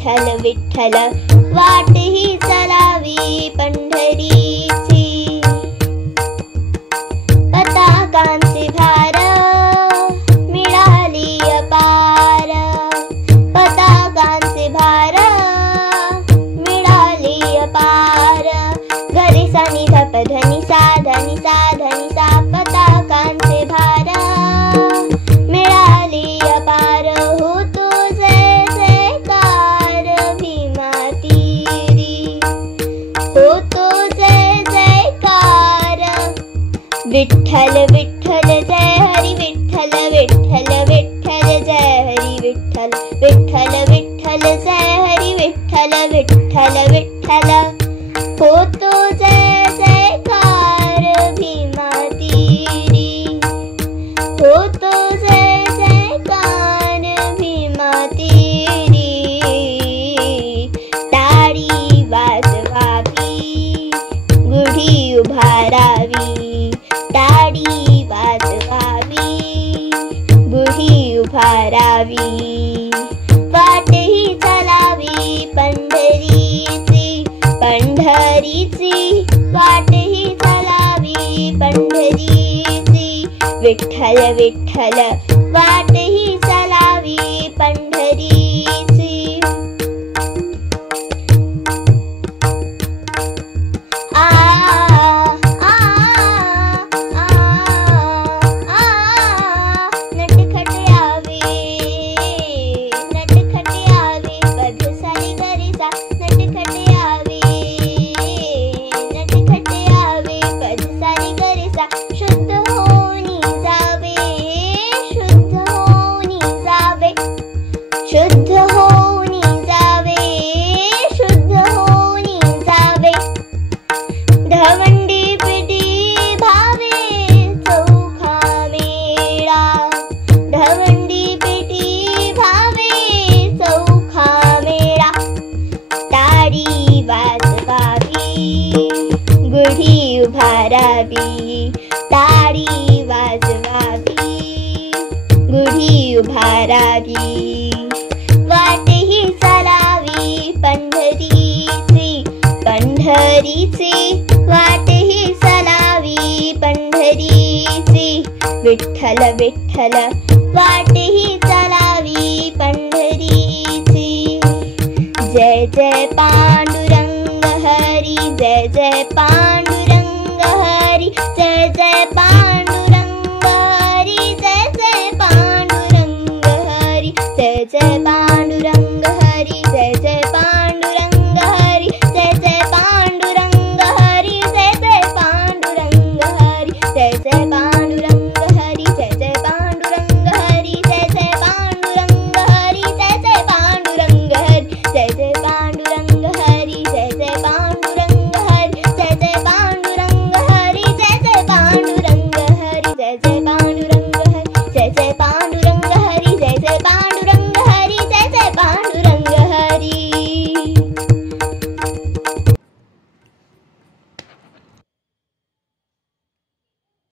विठ्ठल विठ्ठल वाट ही चलावी पंढरीची। पताकांचे भार मिळाली अपार, पताकांचे भार मिळाली अपार। घरी सानी धप धनी सा धनी सा धनी सा, पताकांचे भार मिळाली अपार। होतो जय जयकार भीमा तीरी, होतो जय जयकार। विठ्ठल विठ्ठल जय हरी विठ्ठल विठ्ठल विठ्ठल जय हरी विठ्ठल विठ्ठल विठ्ठल जय हरी विठ्ठल विठ्ठल विठ्ठल। होतो जय जयकार भीमा तीरी, होतो जय जयकार भीमा तीरी। टाळी वाजवावी गुढी उभारावी, टाळी वाजवावी गुढी उभारावी। वाट ही चलावी पंढरीची, पंढरीची वाट ही चलावी पंढरीची। विठ्ठल विठ्ठल वाट ही चलावी पंढरीची। आ आ आ आ नटखट यावे, नटखट यावे पद सारी करी सा, नटखट यावे, नटखट यावे पद सारी करी सा। शुद्ध होनी जावे, शुद्ध होनी जावे, शुद्ध होनी जावे, शुद्ध होनी जावे। धवंडी पिटी भावे चौखा मेळा, धवंडी पिटी भावे चौखा मेळा। टाळी वाजवावी गुढी उभारावी, टाळी वाजवावी गुढी उभारावी। वाट ही चलावी पंढरीची, पंढरीची वाट ही चलावी पंढरीची। विठ्ठल विठ्ठल वाट ही चलावी पंढरीची। जय जय पांडुरंग हरी, जय जय पांडुरंग